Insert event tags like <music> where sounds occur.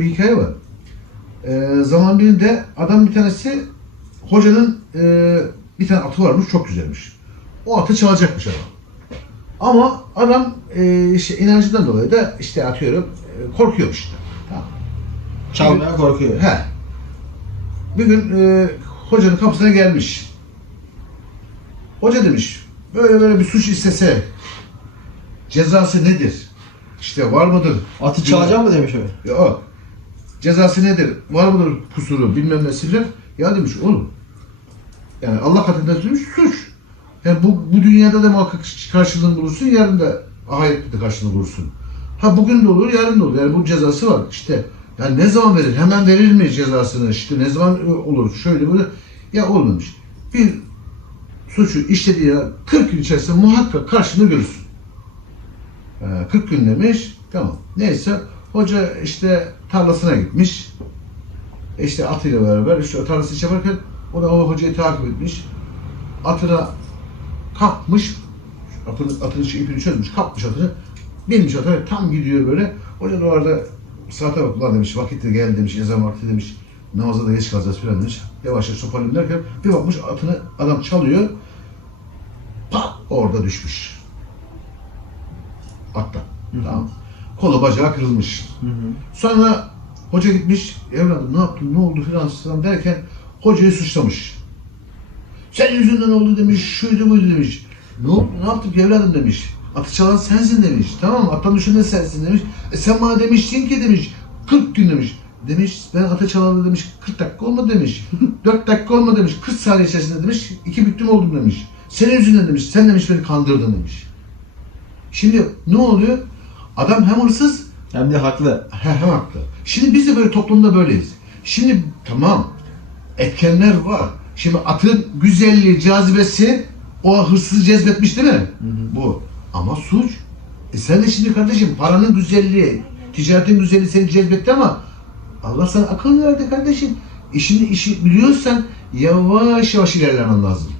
bir hikaye var. Ee, zaman birinde adam bir tanesi hocanın e, bir tane atı varmış çok güzelmiş. O atı çalacakmış adam. Ama adam e, işte inancından dolayı da işte atıyorum e, korkuyormuş işte. Tamam. Çalmaya korkuyor. He. Bir gün e, hocanın kapısına gelmiş. Hoca demiş, böyle böyle bir suç istese cezası nedir? İşte var mıdır? Atı çalacağım mı demiş o. Yok. Cezası nedir? Var mıdır kusuru bilmem nesi filan. Ya demiş oğlum. Yani Allah katında demiş suç. Yani bu, bu dünyada da muhakkak karşılığını bulursun, yarın da ahirette de karşılığını bulursun. Ha bugün de olur, yarın da olur. Yani bu cezası var. İşte yani ne zaman verir? Hemen verir mi cezasını? İşte ne zaman olur? Şöyle böyle. Ya olmamış. Bir suçu işlediği yer 40 gün içerisinde muhakkak karşılığını görürsün. Ee, 40 gün demiş. Tamam. Neyse hoca işte tarlasına gitmiş. İşte atıyla beraber işte tarlası iş yaparken o da o hocayı takip etmiş. Atına kalkmış. Atın, atın şu ipini çözmüş. Kapmış atını. Binmiş atına tam gidiyor böyle. Hoca da orada saate bak ulan demiş. Vakit de geldi demiş. Ezan vakti demiş. Namaza da geç kalacağız falan demiş. Yavaş yavaş toparlayayım derken bir bakmış atını adam çalıyor. Pat orada düşmüş. Attan. Tamam. Kolu bacağı kırılmış. Hı hı. Sonra hoca gitmiş, evladım ne yaptın, ne oldu filan filan derken hocayı suçlamış. Senin yüzünden oldu demiş, şuydu buydu demiş. Ne oldu, ne yaptık evladım demiş. Atı çalan sensin demiş. Tamam mı? Attan düşen de sensin demiş. E sen bana demiştin ki demiş, 40 gün demiş. Demiş ben atı çalalı demiş 40 dakika olmadı demiş. <laughs> 4 dakika olmadı demiş. 40 saniye içerisinde demiş. iki büktüm oldum demiş. Senin yüzünden demiş. Sen demiş beni kandırdın demiş. Şimdi ne oluyor? Adam hem hırsız Hem de haklı. He, hem haklı. Şimdi biz de böyle toplumda böyleyiz. Şimdi tamam etkenler var. Şimdi atın güzelliği, cazibesi o hırsızı cezbetmiş değil mi? Bu. Ama suç. E sen de şimdi kardeşim paranın güzelliği, ticaretin güzelliği seni cezbetti ama Allah sana akıl verdi kardeşim. E şimdi işi biliyorsan yavaş yavaş ilerlemen lazım.